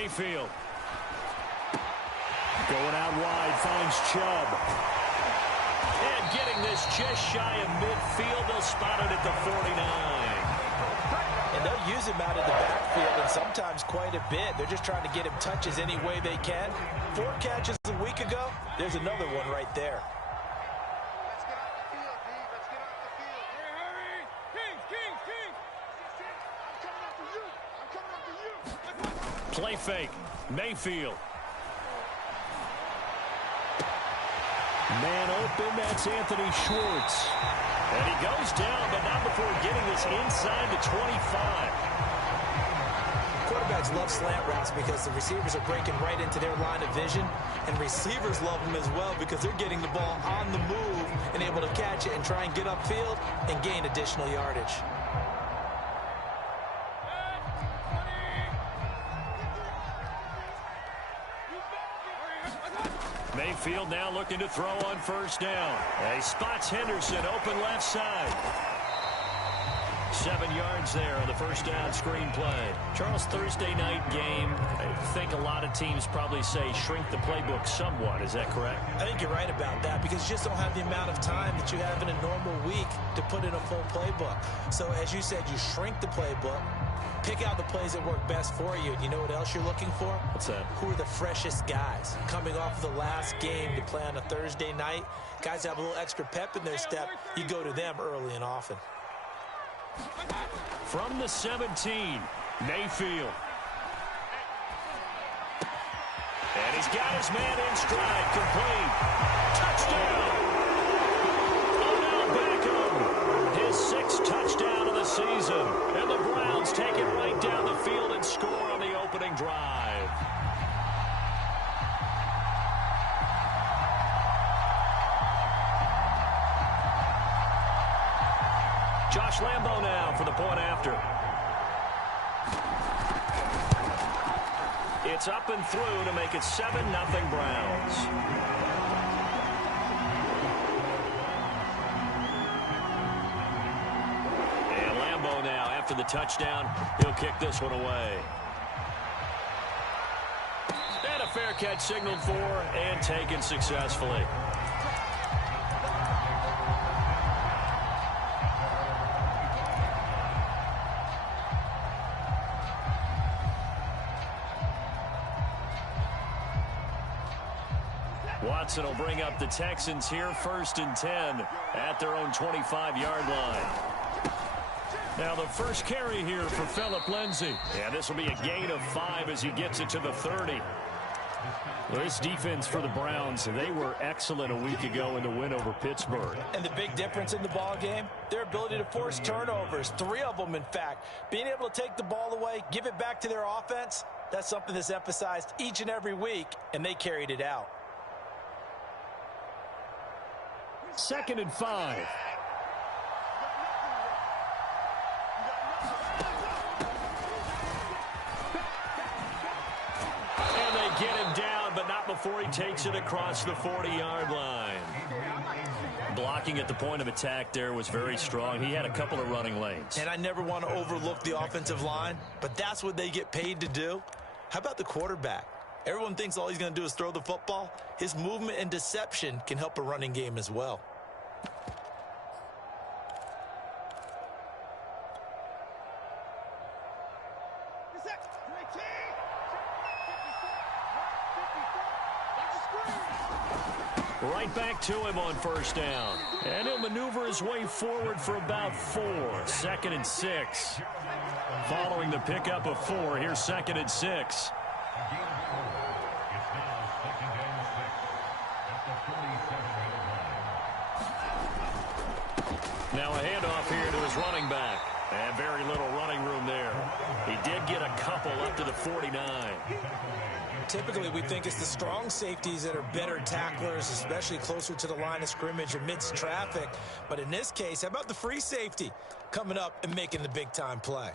Mayfield. Going out wide, finds Chubb. And getting this just shy of midfield. They'll spot it at the 49. And they'll use him out in the backfield, and sometimes quite a bit. They're just trying to get him touches any way they can. 4 catches a week ago. There's another one right there. Let's get off the field, D. Let's get off the field. Hurry, hurry. King. I'm coming after you. Play fake. Mayfield. Man open, that's Anthony Schwartz. And he goes down, but not before getting this inside the 25. Quarterbacks love slant routes because the receivers are breaking right into their line of vision, and receivers love them as well because they're getting the ball on the move and able to catch it and try and get upfield and gain additional yardage. Mayfield now looking to throw on first down. He spots Henderson open left side. 7 yards there on the first down screen play. Charles, Thursday night game, I think a lot of teams probably say shrink the playbook somewhat. Is that correct? I think you're right about that because you just don't have the amount of time that you have in a normal week to put in a full playbook. So as you said, you shrink the playbook, pick out the plays that work best for you. You know what else you're looking for? What's that? Who are the freshest guys coming off of the last game to play on a Thursday night? Guys have a little extra pep in their step. You go to them early and often. From the 17, Mayfield. And he's got his man in stride, complete. Touchdown! Odell Beckham, his 6th touchdown of the season. And the Browns take it right down the field and score on the opening drive. Josh Lambo now for the point after. It's up and through to make it 7-0 Browns. And Lambo now after the touchdown. He'll kick this one away. And a fair catch signaled for and taken successfully. Watson will bring up the Texans here 1st and 10 at their own 25-yard line. Now the first carry here for Phillip Lindsay. Yeah, this will be a gain of 5 as he gets it to the 30. Well, this defense for the Browns, they were excellent a week ago in the win over Pittsburgh. And the big difference in the ball game, their ability to force turnovers, 3 of them in fact. Being able to take the ball away, give it back to their offense, that's something that's emphasized each and every week, and they carried it out. 2nd and 5. And they get him down, but not before he takes it across the 40-yard line. Blocking at the point of attack there was very strong. He had a couple of running lanes. And I never want to overlook the offensive line, but that's what they get paid to do. How about the quarterback? Everyone thinks all he's going to do is throw the football. His movement and deception can help a running game as well. Right back to him on first down. And he'll maneuver his way forward for about 4. 2nd and 6. Following the pickup of 4, here's 2nd and 6. Now a handoff here to his running back. And very little running room there. He did get a couple up to the 49. Typically, we think it's the strong safeties that are better tacklers, especially closer to the line of scrimmage amidst traffic. But in this case, how about the free safety coming up and making the big-time play?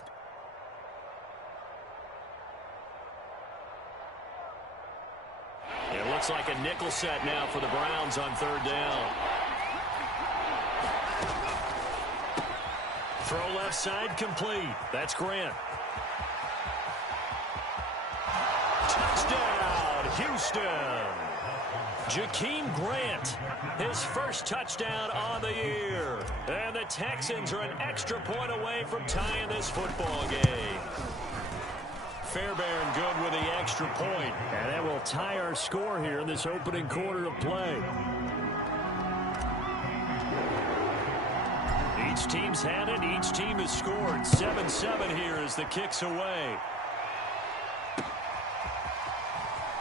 It looks like a nickel set now for the Browns on 3rd down. Throw left side complete. That's Grant. Touchdown, Houston. Jakeem Grant, his first touchdown on the year. And the Texans are an extra point away from tying this football game. Fairbairn good with the extra point. And that will tie our score here in this opening quarter of play. Each team's had it. Each team has scored. 7-7 here as the kick's away.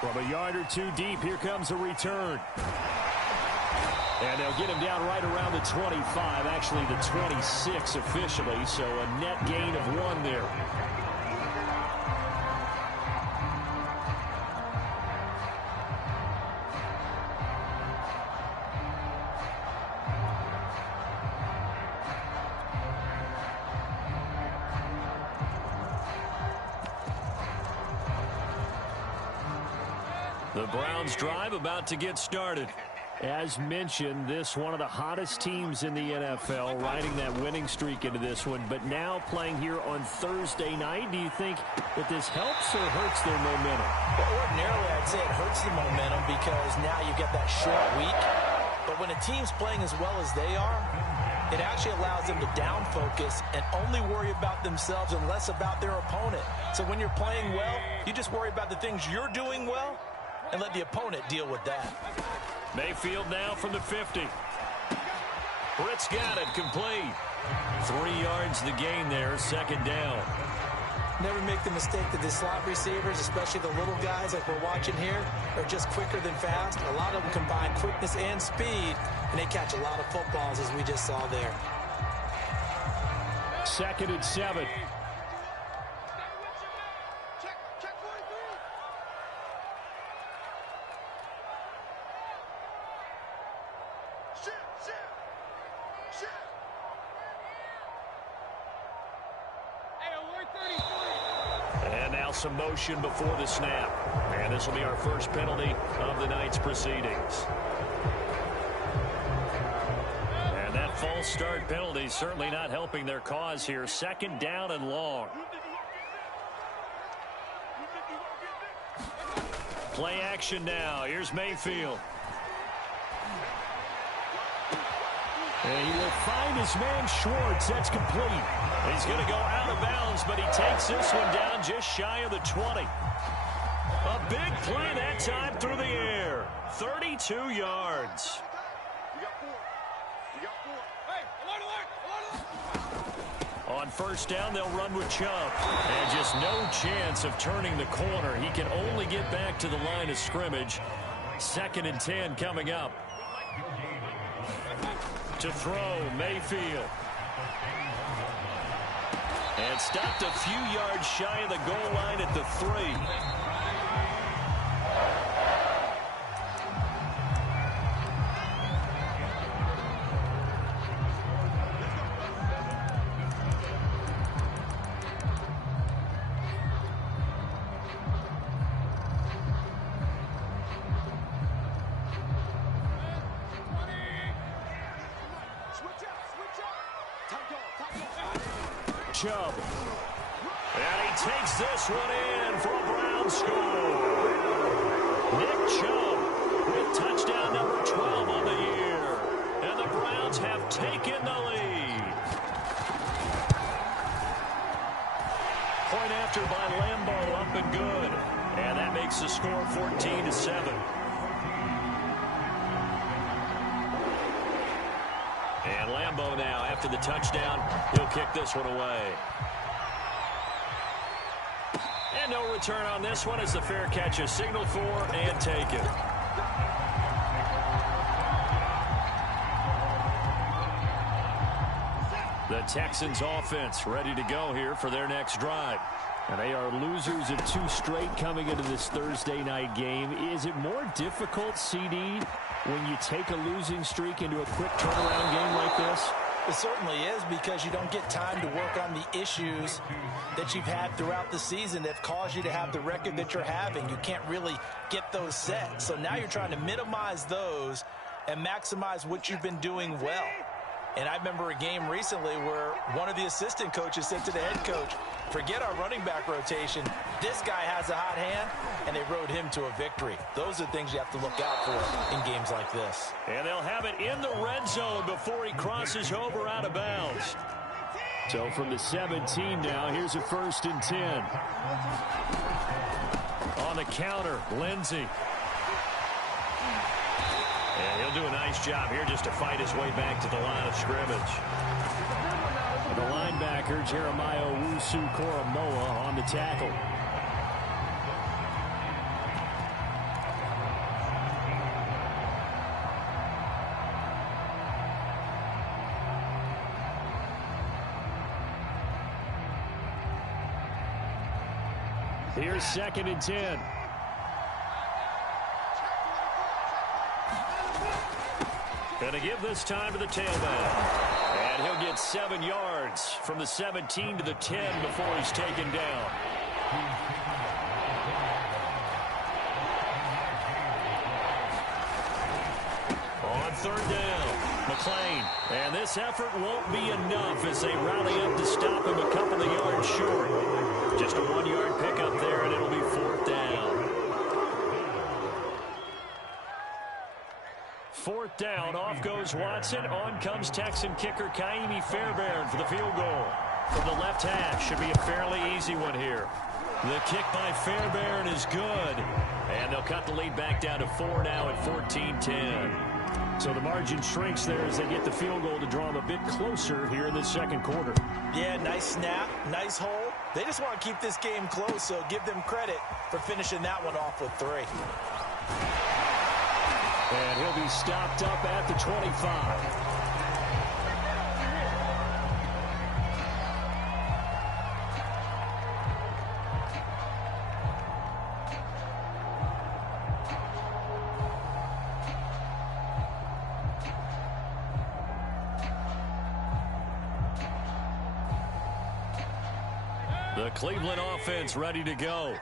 From a yard or two deep, here comes a return. And they'll get him down right around the 25, actually the 26 officially, so a net gain of 1 there. The Browns drive about to get started. As mentioned, this one of the hottest teams in the NFL, riding that winning streak into this one, but now playing here on Thursday night. Do you think that this helps or hurts their momentum? Well, ordinarily, I'd say it hurts the momentum because now you get that short week. But when a team's playing as well as they are, it actually allows them to down focus and only worry about themselves and less about their opponent. So when you're playing well, you just worry about the things you're doing well and let the opponent deal with that. Mayfield now from the 50. Britt's got it, complete. 3 yards the gain there, second down. Never make the mistake that the slot receivers, especially the little guys like we're watching here, are just quicker than fast. A lot of them combine quickness and speed, and they catch a lot of footballs, as we just saw there. 2nd and 7. And now some motion before the snap. And this will be our first penalty of the night's proceedings. And that false start penalty certainly not helping their cause here. 2nd down and long. Play action now. Here's Mayfield. And he will find his man Schwartz. That's complete. He's going to go out of bounds, but he takes this one down just shy of the 20. A big play that time through the air. 32 yards. On first down, they'll run with Chubb. And just no chance of turning the corner. He can only get back to the line of scrimmage. 2nd and 10 coming up. To throw, Mayfield. And stopped a few yards shy of the goal line at the 3. Chubb. And he takes this one in for a Brown score. Nick Chubb with touchdown number 12 on the year. And the Browns have taken the lead. Point after by Lambeau, up and good. And that makes the score 14-7. And Lambeau now, after the touchdown, he'll kick this one away. And no return on this one as the fair catch is signaled for and taken. The Texans offense ready to go here for their next drive. And they are losers of 2 straight coming into this Thursday night game. Is it more difficult, CD, when you take a losing streak into a quick turnaround game like this? It certainly is, because you don't get time to work on the issues that you've had throughout the season that have caused you to have the record that you're having. You can't really get those set. So now you're trying to minimize those and maximize what you've been doing well. And I remember a game recently where one of the assistant coaches said to the head coach, forget our running back rotation. This guy has a hot hand, and they rode him to a victory. Those are things you have to look out for in games like this. And they'll have it in the red zone before he crosses over out of bounds. So from the 17 now, here's a 1st and 10. On the counter, Lindsey. And he'll do a nice job here just to fight his way back to the line of scrimmage. The linebacker, Jeremiah Owusu-Koramoah, on the tackle. Here's 2nd and 10. Gonna give this time to the tailback. And he'll get 7 yards from the 17 to the 10 before he's taken down. On 3rd down, McLean. And this effort won't be enough as they rally up to stop him a couple of yards short. Just a 1-yard pickup there, and it'll be 4th down. 4th down, off goes Watson. On comes Texan kicker Kaimi Fairbairn for the field goal. From the left hash, should be a fairly easy one here. The kick by Fairbairn is good. And they'll cut the lead back down to 4 now at 14-10. So the margin shrinks there as they get the field goal to draw them a bit closer here in the 2nd quarter. Yeah, nice snap, nice hole. They just want to keep this game close, so give them credit for finishing that one off with 3. And he'll be stopped up at the 25. The Cleveland offense ready to go.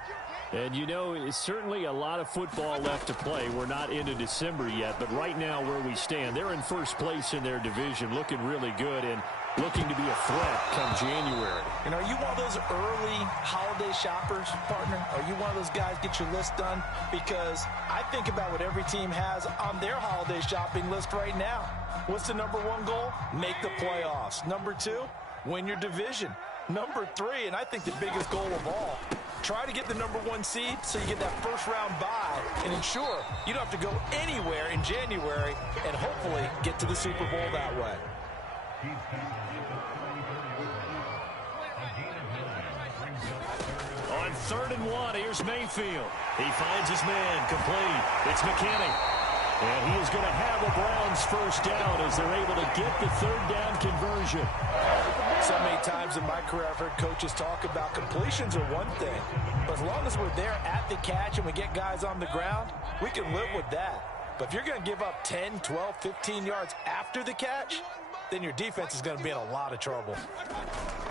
And, you know, it's certainly a lot of football left to play. We're not into December yet, but right now where we stand, they're in 1st place in their division, looking really good and looking to be a threat come January. And are you one of those early holiday shoppers, partner? Are you one of those guys get your list done? Because I think about what every team has on their holiday shopping list right now. What's the number 1 goal? Make the playoffs. Number 2, win your division. Number 3, and I think the biggest goal of all, try to get the number 1 seed so you get that 1st round bye and ensure you don't have to go anywhere in January and hopefully get to the Super Bowl that way. On 3rd and 1, here's Mayfield. He finds his man complete. It's McKinney. And he is going to have a Browns 1st down as they're able to get the 3rd down conversion. So many times in my career I've heard coaches talk about completions are one thing, but as long as we're there at the catch and we get guys on the ground, we can live with that. But if you're going to give up 10, 12, 15 yards after the catch, then your defense is going to be in a lot of trouble.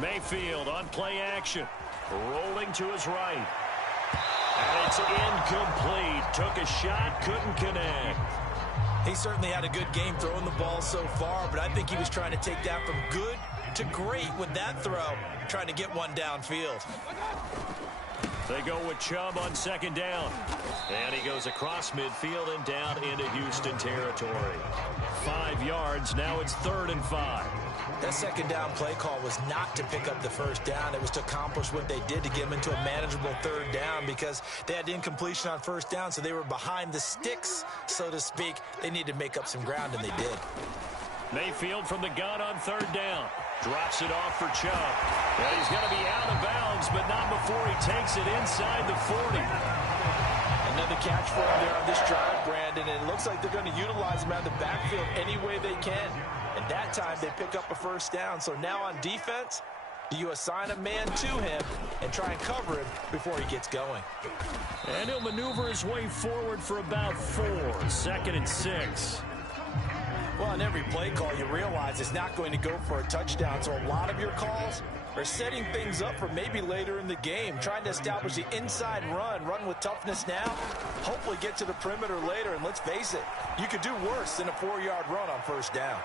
Mayfield on play action, rolling to his right. And it's incomplete. Took a shot, couldn't connect. He certainly had a good game throwing the ball so far, but I think he was trying to take that from good to great with that throw, trying to get one downfield. They go with Chubb on 2nd down. And he goes across midfield and down into Houston territory. 5 yards, now it's 3rd and 5. That 2nd down play call was not to pick up the 1st down. It was to accomplish what they did to get them into a manageable 3rd down because they had incompletion on 1st down, so they were behind the sticks, so to speak. They needed to make up some ground, and they did. Mayfield from the gun on 3rd down. Drops it off for Chubb. And he's going to be out of bounds, but not before he takes it inside the 40. Another catch for him there on this drive, Brandon, and it looks like they're going to utilize him out of the backfield any way they can. And that time they pick up a 1st down. So now on defense, do you assign a man to him and try and cover him before he gets going? And he'll maneuver his way forward for about 4. 2nd and 6. Well, on every play call, you realize it's not going to go for a touchdown. So a lot of your calls are setting things up for maybe later in the game, trying to establish the inside run with toughness now, hopefully get to the perimeter later. And let's face it, you could do worse than a 4-yard run on 1st down.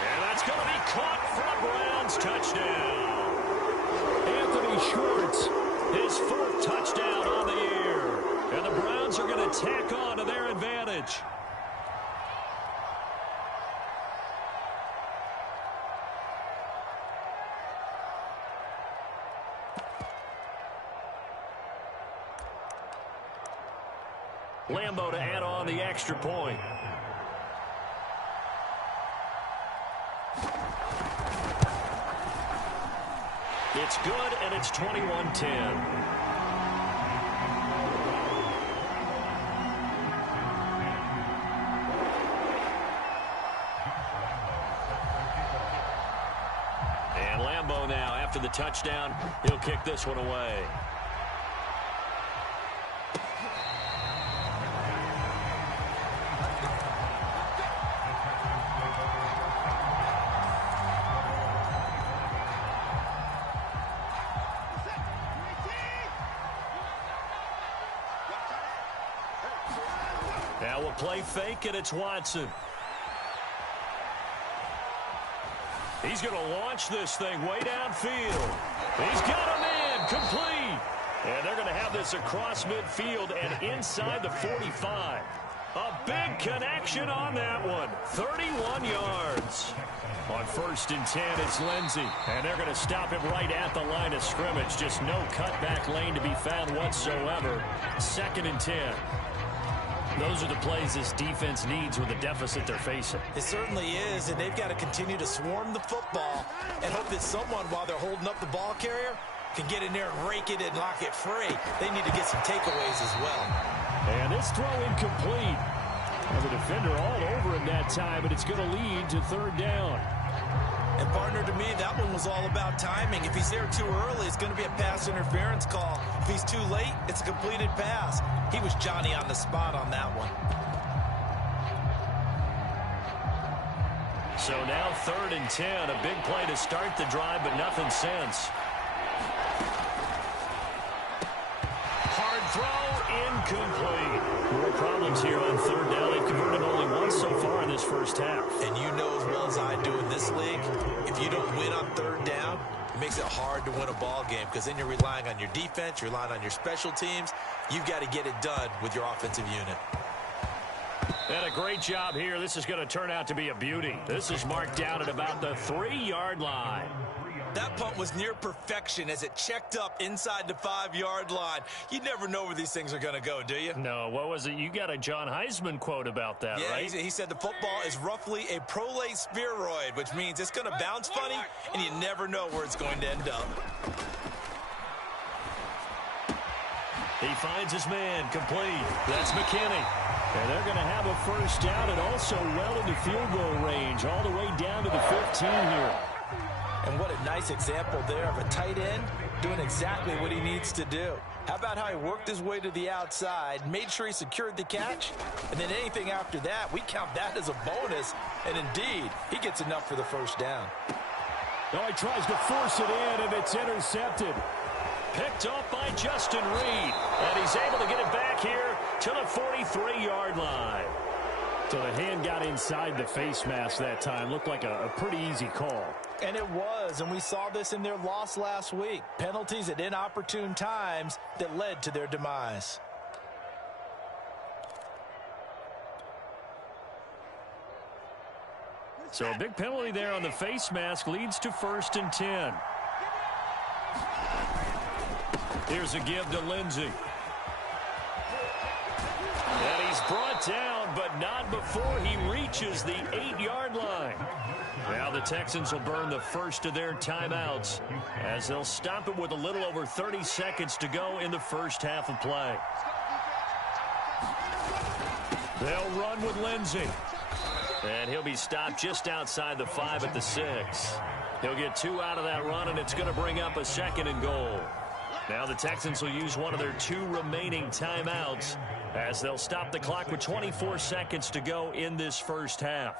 And that's going to be caught for a Browns touchdown. Anthony Schwartz, his 4th touchdown on the year. And the Browns are going to tack on to their advantage. Lambeau to add on the extra point. It's good, and it's 21-10. And Lambeau now, after the touchdown, he'll kick this one away. Now we'll play fake, and it's Watson. He's going to launch this thing way downfield. He's got him in, complete. And they're going to have this across midfield and inside the 45. A big connection on that one. 31 yards. On 1st and 10, it's Lindsey. And they're going to stop him right at the line of scrimmage. Just no cutback lane to be found whatsoever. 2nd and 10. Those are the plays this defense needs with the deficit they're facing. It certainly is, and they've got to continue to swarm the football and hope that someone, while they're holding up the ball carrier, can get in there and rake it and lock it free. They need to get some takeaways as well. And this throw incomplete. Well, the defender all over him that time, but it's going to lead to 3rd down. And, partner, to me, that one was all about timing. If he's there too early, it's going to be a pass interference call. If he's too late, it's a completed pass. He was Johnny on the spot on that one. So now 3rd and 10. A big play to start the drive, but nothing since. Hard throw, incomplete. More problems here on 3rd down. They've converted only once so far in this first half. And you know as well as I do in this league, if you don't win on 3rd down, it makes it hard to win a ball game because then you're relying on your defense, you're relying on your special teams. You've got to get it done with your offensive unit. And a great job here. This is going to turn out to be a beauty. This is marked down at about the 3-yard line. That punt was near perfection as it checked up inside the 5-yard line. You never know where these things are going to go, do you? No, what was it? You got a John Heisman quote about that, right? Yeah, he said the football is roughly a prolate spheroid, which means it's going to bounce funny, and you never know where it's going to end up. He finds his man, complete. That's McKinney. And they're going to have a 1st down and also well into field goal range, all the way down to the 15 here. And what a nice example there of a tight end doing exactly what he needs to do. How about how he worked his way to the outside, made sure he secured the catch, and then anything after that, we count that as a bonus. And indeed, he gets enough for the 1st down. Now he tries to force it in, and it's intercepted. Picked up by Justin Reed, and he's able to get it back here to the 43-yard line. So the hand got inside the face mask that time. Looked like a pretty easy call. And it was, and we saw this in their loss last week. Penalties at inopportune times that led to their demise. So a big penalty there on the face mask leads to 1st and 10. Here's a give to Lindsey. And he's brought down, but not before he reaches the 8-yard line. Now the Texans will burn the first of their timeouts as they'll stop it with a little over 30 seconds to go in the first half of play. They'll run with Lindsey. And he'll be stopped just outside the 5 at the 6. He'll get 2 out of that run, and it's going to bring up a 2nd and goal. Now the Texans will use one of their 2 remaining timeouts as they'll stop the clock with 24 seconds to go in this first half.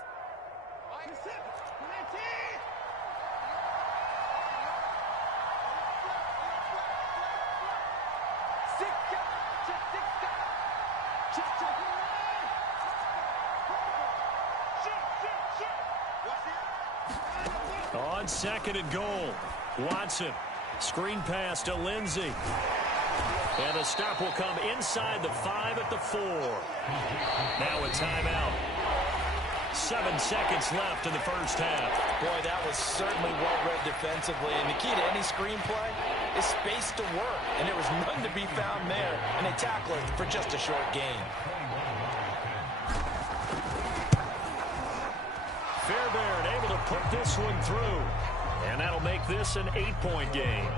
on 2nd and goal. Watson, screen pass to Lindsey. And the stop will come inside the 5 at the 4. Now a timeout. 7 seconds left in the first half. Boy, that was certainly well-read defensively. And the key to any screenplay is space to work. And there was none to be found there. And they tackle it for just a short gain. Fairbairn able to put this one through. And that'll make this an 8-point game.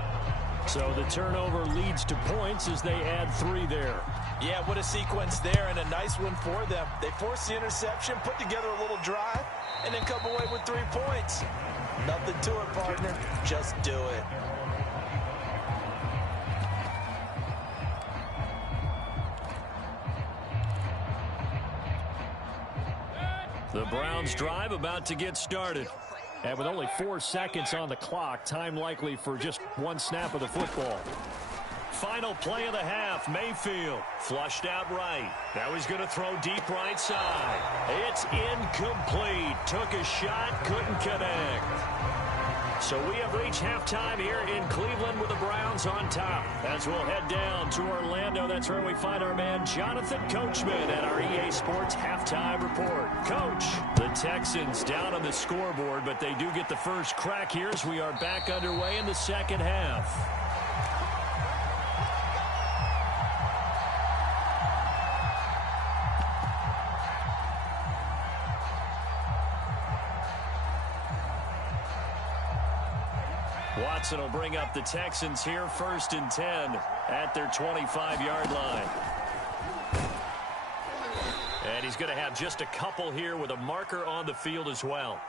So the turnover leads to points as they add 3 there. Yeah, what a sequence there, and a nice one for them. They force the interception, put together a little drive, and then come away with 3 points. Nothing to it, partner. Just do it. The Browns drive about to get started. And with only 4 seconds on the clock, time likely for just 1 snap of the football. Final play of the half, Mayfield flushed out right. Now he's going to throw deep right side. It's incomplete. Took a shot, couldn't connect. So we have reached halftime here in Cleveland with the Browns on top. As we'll head down to Orlando, that's where we find our man Jonathan Coachman at our EA Sports Halftime Report. Coach, the Texans down on the scoreboard, but they do get the first crack here as we are back underway in the second half. Watson will bring up the Texans here 1st and 10 at their 25-yard line. And he's going to have just a couple here with a marker on the field as well.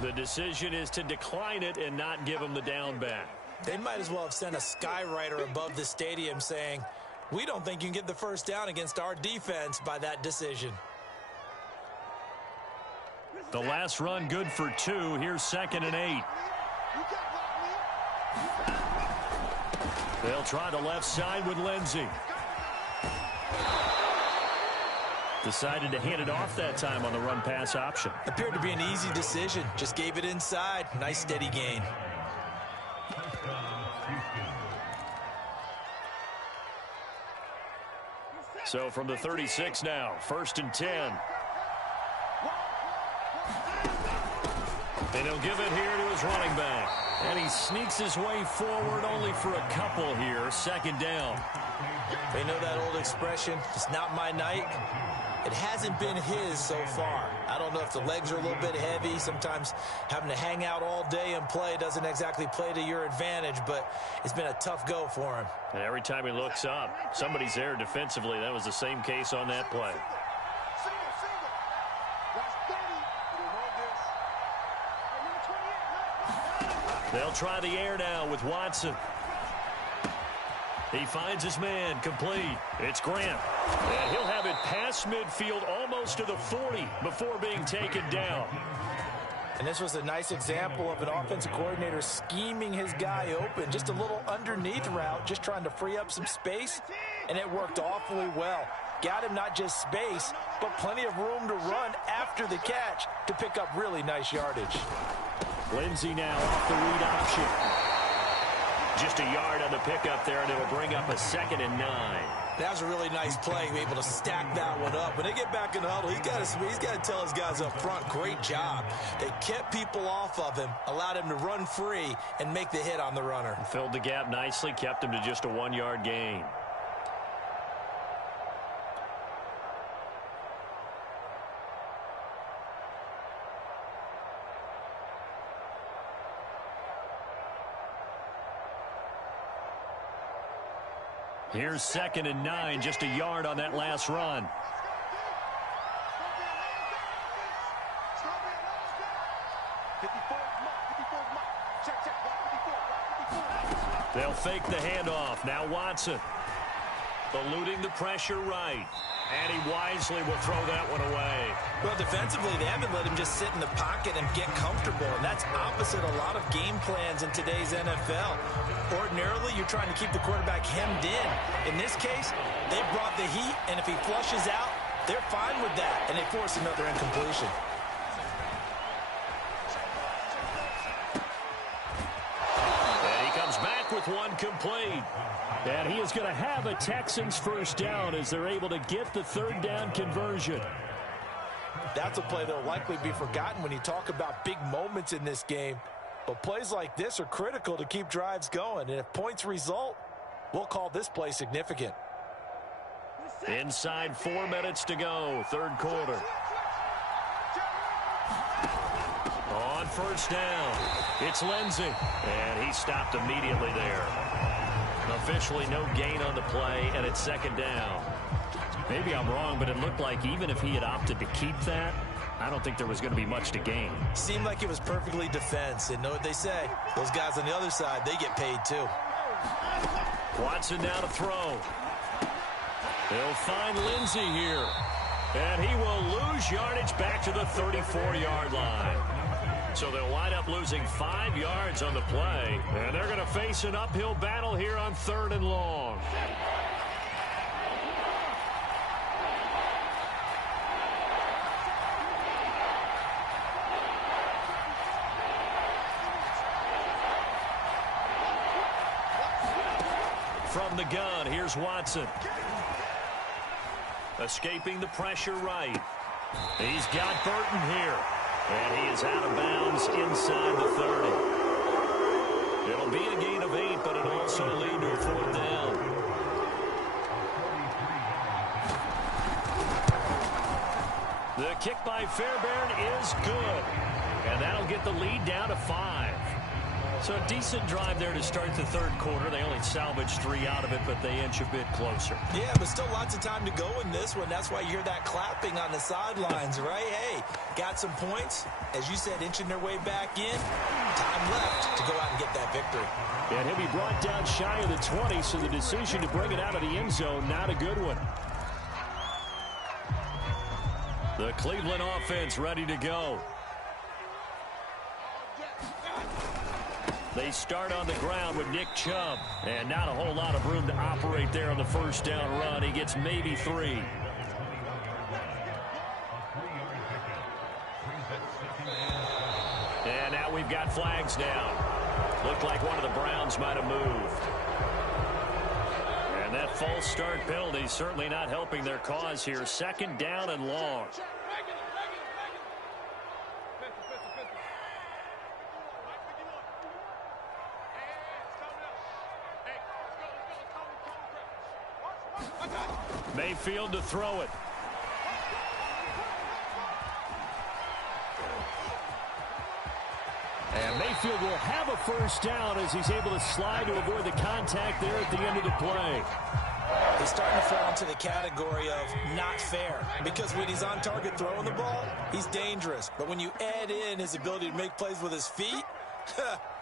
The decision is to decline it and not give him the down back. They might as well have sent a skywriter above the stadium saying, we don't think you can get the first down against our defense by that decision. The last run good for 2. Here's 2nd and 8. They'll try the left side with Lindsey. Decided to hand it off that time on the run-pass option. Appeared to be an easy decision. Just gave it inside. Nice steady gain. So from the 36 now, 1st and 10. And he'll give it here to his running back. And he sneaks his way forward only for a couple here. 2nd down. They know that old expression, it's not my night. It hasn't been his so far. I don't know if the legs are a little bit heavy. Sometimes having to hang out all day and play doesn't exactly play to your advantage, but it's been a tough go for him. And every time he looks up, somebody's there defensively. That was the same case on that play. They'll try the air now with Watson. He finds his man, complete. It's Grant. And he'll have it past midfield almost to the 40 before being taken down. And this was a nice example of an offensive coordinator scheming his guy open. Just a little underneath route, just trying to free up some space, and it worked awfully well. Got him not just space, but plenty of room to run after the catch to pick up really nice yardage. Lindsey now off the read option. Just a yard on the pickup there, and it'll bring up a 2nd and 9. That was a really nice play, able to stack that one up. When they get back in the huddle, he's got to tell his guys up front, great job. They kept people off of him, allowed him to run free, and make the hit on the runner. Filled the gap nicely, kept him to just a 1-yard gain. Here's 2nd and 9, just a yard on that last run. They'll fake the handoff. Now Watson. Eluding the pressure right. And he wisely will throw that one away. Well, defensively, they haven't let him just sit in the pocket and get comfortable. And that's opposite a lot of game plans in today's NFL. Ordinarily, you're trying to keep the quarterback hemmed in. In this case, they brought the heat, and if he flushes out, They're fine with that, and they force another incompletion. And he comes back with one complete. And he is going to have a Texans first down as they're able to get the third down conversion. That's a play that will likely be forgotten when you talk about big moments in this game. But plays like this are critical to keep drives going. And if points result, we'll call this play significant. Inside 4 minutes to go, third quarter. On first down, it's Lindsey. And he stopped immediately there. Officially no gain on the play, and it's second down. Maybe I'm wrong, but it looked like even if he had opted to keep that, I don't think there was going to be much to gain. Seemed like it was perfectly defense. And know what they say? Those guys on the other side, they get paid too. Watson now to throw. They'll find Lindsey here. And he will lose yardage back to the 34-yard line. So they'll wind up losing 5 yards on the play. And they're going to face an uphill battle here on 3rd and long. From the gun, here's Watson. Escaping the pressure right. He's got Burton here. And he is out of bounds inside the 30. It'll be a gain of 8, but it'll also lead to a 4th down. The kick by Fairbairn is good. And that'll get the lead down to 5. So a decent drive there to start the third quarter. They only salvaged 3 out of it, but they inch a bit closer. Yeah, but still lots of time to go in this one. That's why you hear that clapping on the sidelines, right? Hey, got some points. As you said, inching their way back in. Time left to go out and get that victory. And he'll be brought down shy of the 20, so the decision to bring it out of the end zone, not a good one. The Cleveland offense ready to go. They start on the ground with Nick Chubb. And not a whole lot of room to operate there on the first down run. He gets maybe 3. And now we've got flags down. Looked like one of the Browns might have moved. And that false start penalty certainly not helping their cause here. 2nd down and long. Mayfield to throw it. And Mayfield will have a first down as he's able to slide to avoid the contact there at the end of the play. He's starting to fall into the category of not fair, because when he's on target throwing the ball, he's dangerous. But when you add in his ability to make plays with his feet,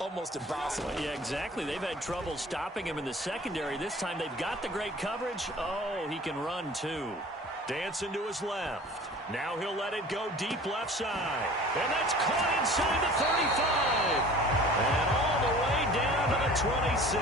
almost impossible. Yeah, exactly. They've had trouble stopping him in the secondary. This time they've got the great coverage. Oh, he can run too. Dancing to his left. Now he'll let it go deep left side. And that's caught inside the 35. And all the way down to the 26.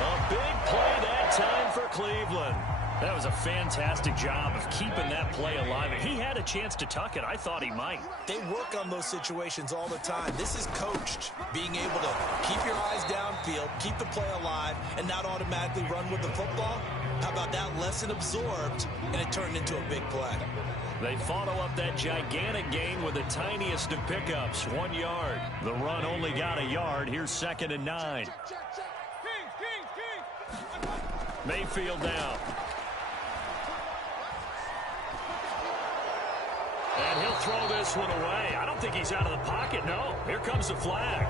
A big play that time for Cleveland. That was a fantastic job of keeping that play alive. And he had a chance to tuck it. I thought he might. They work on those situations all the time. This is coached, being able to keep your eyes downfield, keep the play alive, and not automatically run with the football. How about that lesson absorbed, and it turned into a big play? They follow up that gigantic gain with the tiniest of pickups, 1 yard. The run only got a yard. Here's 2nd and 9. Mayfield down. And he'll throw this one away. I don't think he's out of the pocket. No, here comes the flag.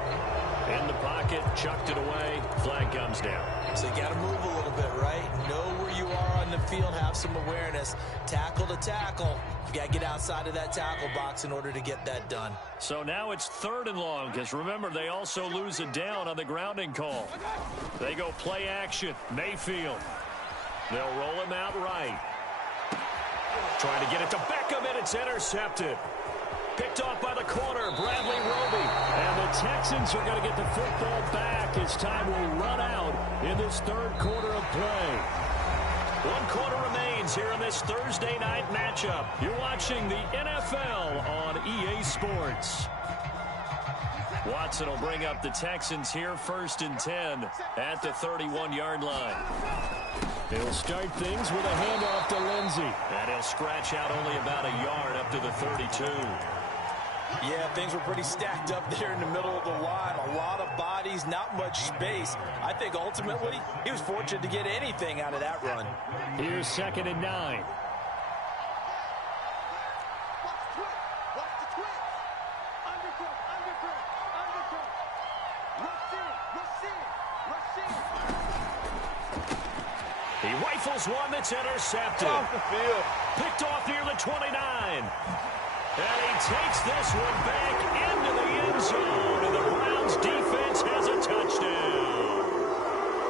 In the pocket, chucked it away. Flag comes down. So you got to move a little bit, right? Know where you are on the field, have some awareness. Tackle to tackle. You got to get outside of that tackle box in order to get that done. So now it's 3rd and long, because remember, they also lose a down on the grounding call. They go play action. Mayfield. They'll roll him out right. Trying to get it to Beckham, and it's intercepted. Picked off by the corner, Bradley Roby. And the Texans are going to get the football back as time will run out in this third quarter of play. One quarter remains here in this Thursday night matchup. You're watching the NFL on EA Sports. Watson will bring up the Texans here, 1st and 10 at the 31-yard line. He'll start things with a handoff to Lindsey. And he'll scratch out only about a yard up to the 32. Yeah, things were pretty stacked up there in the middle of the line. A lot of bodies, not much space. I think ultimately he was fortunate to get anything out of that run. Here's 2nd and 9. He rifles one that's intercepted. Off the field. Picked off near the 29. And he takes this one back into the end zone. And the Browns defense has a touchdown.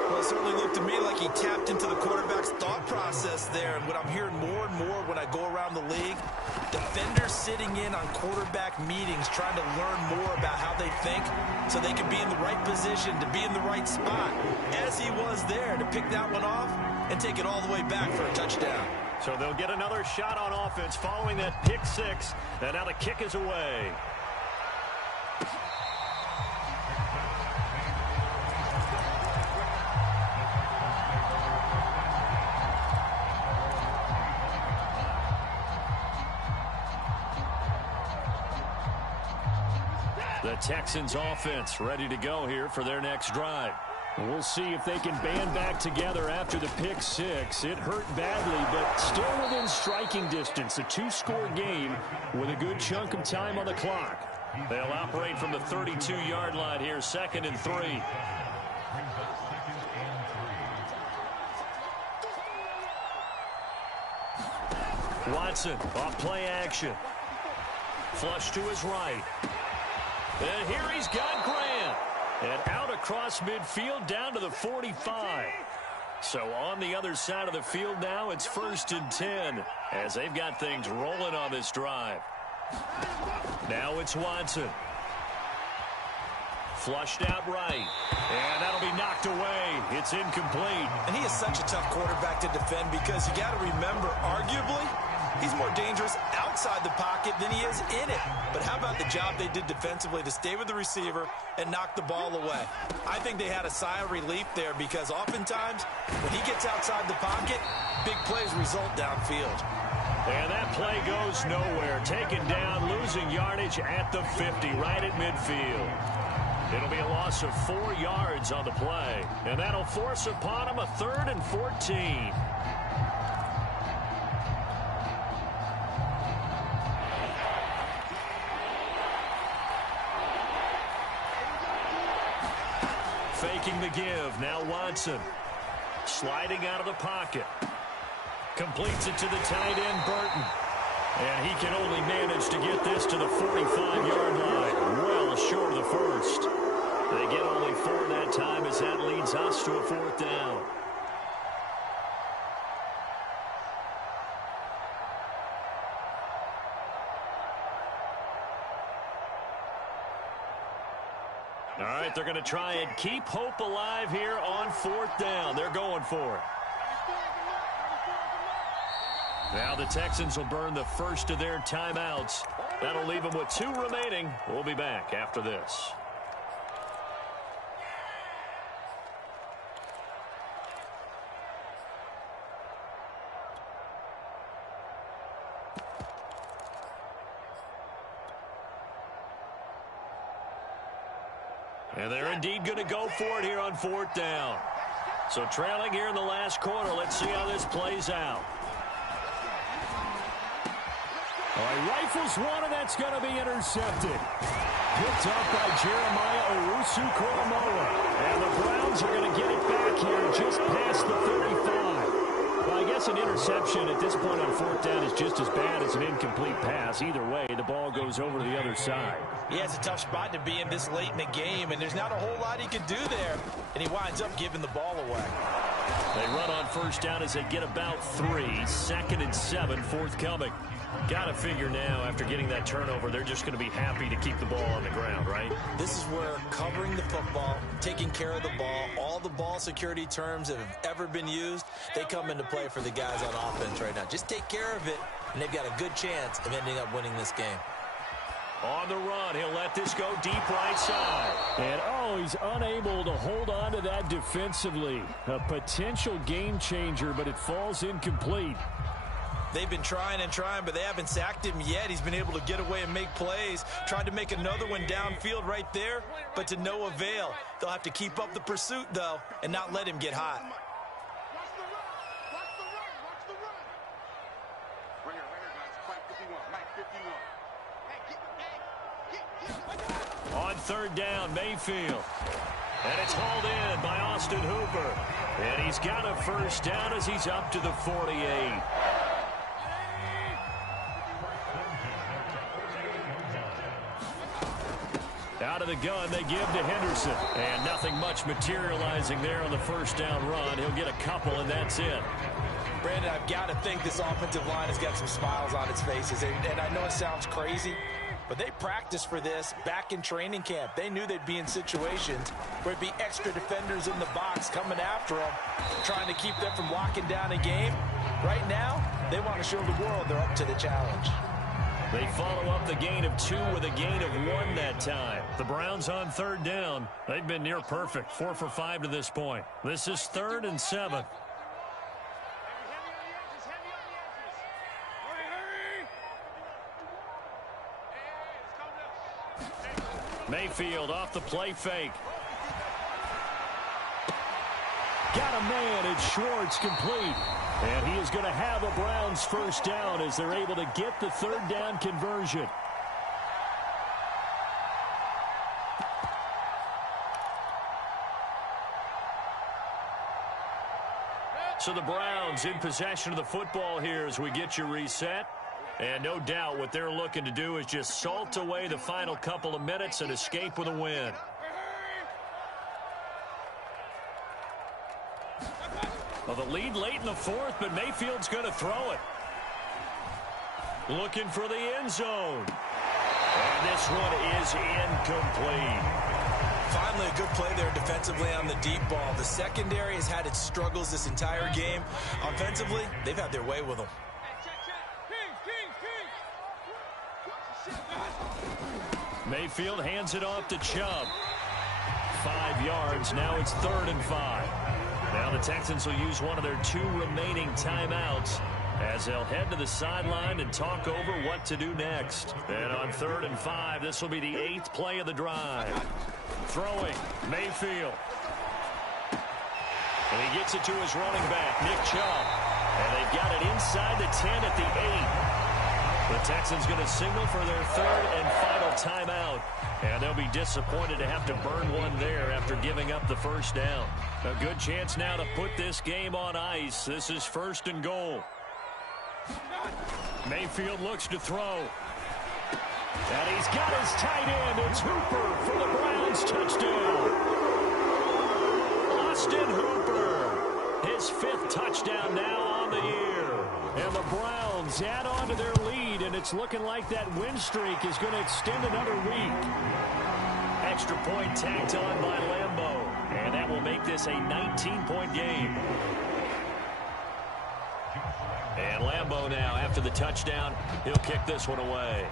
Well, it certainly looked to me like he tapped into the quarterback's thought process there. And what I'm hearing more and more when I go around the league, defenders sitting in on quarterback meetings trying to learn more about how they think so they can be in the right position, to be in the right spot, as he was there to pick that one off and take it all the way back for a touchdown. So they'll get another shot on offense following that pick six. And now the kick is away. The Texans offense ready to go here for their next drive. We'll see if they can band back together after the pick six. It hurt badly, but still within striking distance. A two-score game with a good chunk of time on the clock. They'll operate from the 32-yard line here, 2nd and 3. Watson off play action. Flush to his right. And here he's got Grant. And out across midfield down to the 45. So on the other side of the field now, it's 1st and 10 as they've got things rolling on this drive. Now it's Watson. Flushed out right. And that'll be knocked away. It's incomplete. And he is such a tough quarterback to defend because you got to remember, arguably, he's more dangerous outside the pocket than he is in it. But how about the job they did defensively to stay with the receiver and knock the ball away? I think they had a sigh of relief there because oftentimes when he gets outside the pocket, big plays result downfield. And that play goes nowhere. Taken down, losing yardage at the 50, right at midfield. It'll be a loss of 4 yards on the play. And that'll force upon him a 3rd and 14. Faking the give. Now Watson. Sliding out of the pocket. Completes it to the tight end, Burton. And he can only manage to get this to the 45-yard line. Well short of the first. They get only 4 that time as that leads us to a 4th down. All right, they're going to try and keep hope alive here on 4th down. They're going for it. Now the Texans will burn the first of their timeouts. That'll leave them with 2 remaining. We'll be back after this. And they're indeed going to go for it here on 4th down. So trailing here in the last quarter. Let's see how this plays out. All right, rifles one, and that's going to be intercepted. Picked up by Jeremiah Owusu-Koramoah. And the Browns are going to get it back here just past the 35. Well, I guess an interception at this point on 4th down is just as bad as an incomplete pass. Either way, the ball goes over to the other side. Yeah, it's a tough spot to be in this late in the game, and there's not a whole lot he can do there, and he winds up giving the ball away. They run on 1st down as they get about 3. 2nd and 7, forthcoming. Got to figure now, after getting that turnover, they're just going to be happy to keep the ball on the ground, right? This is where covering the football, taking care of the ball, all the ball security terms that have ever been used, they come into play for the guys on offense right now. Just take care of it, and they've got a good chance of ending up winning this game. On the run, he'll let this go deep right side. And, oh, he's unable to hold on to that defensively. A potential game changer, but it falls incomplete. They've been trying and trying, but they haven't sacked him yet. He's been able to get away and make plays. Tried to make another one downfield right there, but to no avail. They'll have to keep up the pursuit, though, and not let him get hot. Watch the run. Watch the run. Watch the run. Right here, guys. Mike 51. Mike 51. Hey, get. On third down, Mayfield. And it's hauled in by Austin Hooper. And he's got a first down as he's up to the 48. Out of the gun, they give to Henderson. And nothing much materializing there on the first down run. He'll get a couple, and that's it. Brandon, I've got to think this offensive line has got some smiles on its faces. And I know it sounds crazy, but they practiced for this back in training camp. They knew they'd be in situations where it'd be extra defenders in the box coming after them, trying to keep them from locking down a game. Right now, they want to show the world they're up to the challenge. They follow up the gain of 2 with a gain of 1 that time. The Browns on third down. They've been near perfect, 4 for 5 to this point. This is 3rd and 7. Mayfield off the play fake. Got a man, it's Schwartz, complete. And he is going to have a Browns first down as they're able to get the third down conversion. So the Browns in possession of the football here as we get you reset. And no doubt what they're looking to do is just salt away the final couple of minutes and escape with a win. Well, the lead late in the 4th, but Mayfield's going to throw it. Looking for the end zone. And this one is incomplete. Finally, a good play there defensively on the deep ball. The secondary has had its struggles this entire game. Offensively, they've had their way with them. Mayfield hands it off to Chubb. 5 yards. Now it's 3rd and 5. Now the Texans will use one of their 2 remaining timeouts as they'll head to the sideline and talk over what to do next. And on 3rd and 5, this will be the 8th play of the drive. Throwing, Mayfield. And he gets it to his running back, Nick Chubb. And they've got it inside the 10 at the 8. The Texans going to signal for their 3rd and final timeout. And they'll be disappointed to have to burn one there after giving up the first down. A good chance now to put this game on ice. This is 1st and goal. Mayfield looks to throw. And he's got his tight end. It's Hooper for the Browns touchdown. Austin Hooper. His 5th touchdown now on the year. And the Browns add on to their lead, and it's looking like that win streak is going to extend another week. Extra point tacked on by Lambeau, and that will make this a 19-point game. And Lambeau now, after the touchdown, he'll kick this one away.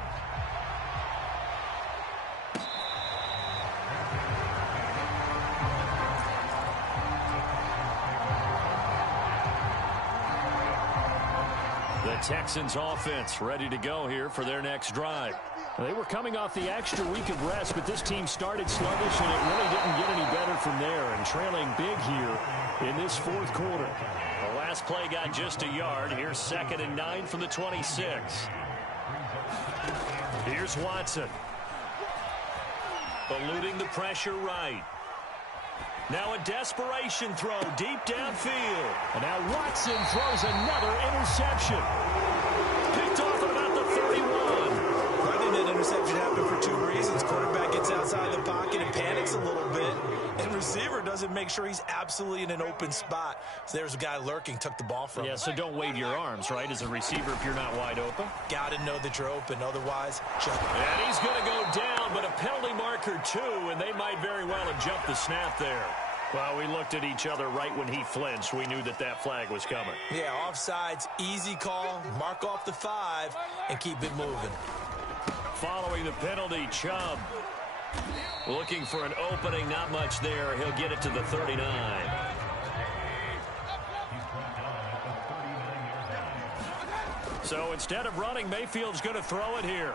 The Texans offense ready to go here for their next drive. They were coming off the extra week of rest, but this team started sluggish, and it really didn't get any better from there, and trailing big here in this 4th quarter. The last play got just a yard. Here's 2nd and 9 from the 26. Here's Watson. Eluding the pressure right. Now a desperation throw deep downfield. And now Watson throws another interception. Picked off at about the 31. I think that interception happened for two reasons. Quarterback gets outside the pocket and panics a little bit, and receiver doesn't make sure he's absolutely in an open spot. So there's a guy lurking, took the ball from him. Yeah, so don't wave your arms, right, as a receiver if you're not wide open. Got to know that you're open, otherwise, jump. And he's going to go down, but a penalty marker too, and they might very well have jumped the snap there. Well, we looked at each other right when he flinched. We knew that that flag was coming. Yeah, offsides, easy call, mark off the 5, and keep it moving. Following the penalty, Chubb looking for an opening, not much there. He'll get it to the 39. So instead of running, Mayfield's going to throw it here.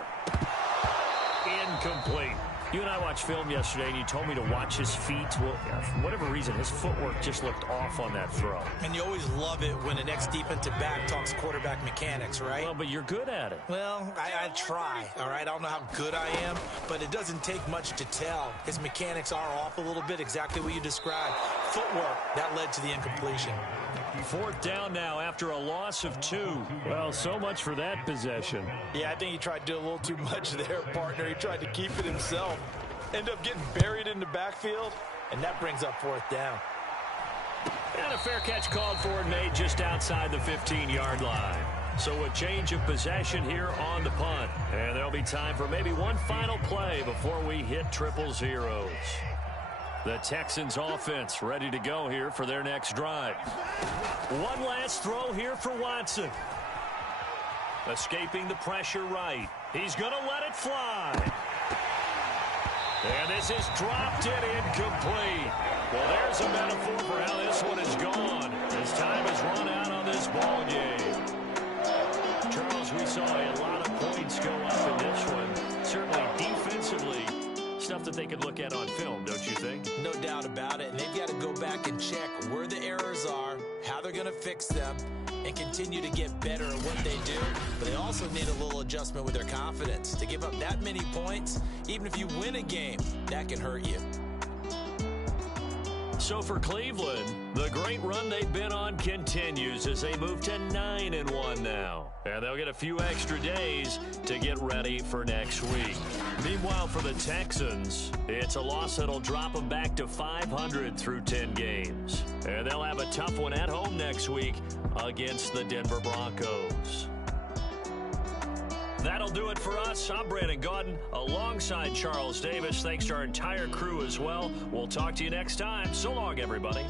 Incomplete. You and I watched film yesterday, and you told me to watch his feet. Well, for whatever reason, his footwork just looked off on that throw. And you always love it when an ex-defensive back talks quarterback mechanics, right? Well, but you're good at it. Well, I try, all right? I don't know how good I am, but it doesn't take much to tell. His mechanics are off a little bit, exactly what you described. Footwork, that led to the incompletion. 4th down now after a loss of 2. Well, so much for that possession. Yeah, I think he tried to do a little too much there, partner. He tried to keep it himself. End up getting buried in the backfield, and that brings up 4th down. And a fair catch called for and made just outside the 15-yard line. So a change of possession here on the punt. And there'll be time for maybe one final play before we hit 000. The Texans offense ready to go here for their next drive. One last throw here for Watson. Escaping the pressure right. He's going to let it fly. And this is dropped in incomplete. Well, there's a metaphor for how this one is gone. As time has run out on this ball game. Charles, we saw a lot of points go up in this one. Certainly defensively, stuff that they could look at on film, don't you think? No doubt about it. And they've got to go back and check where the errors are, how they're going to fix them, and continue to get better at what they do. But they also need a little adjustment with their confidence. To give up that many points, even if you win a game, that can hurt you. So for Cleveland, the great run they've been on continues as they move to 9-1 now. And they'll get a few extra days to get ready for next week. Meanwhile, for the Texans, it's a loss that'll drop them back to 500 through 10 games. And they'll have a tough one at home next week against the Denver Broncos. That'll do it for us. I'm Brandon Gaudin alongside Charles Davis. Thanks to our entire crew as well. We'll talk to you next time. So long, everybody.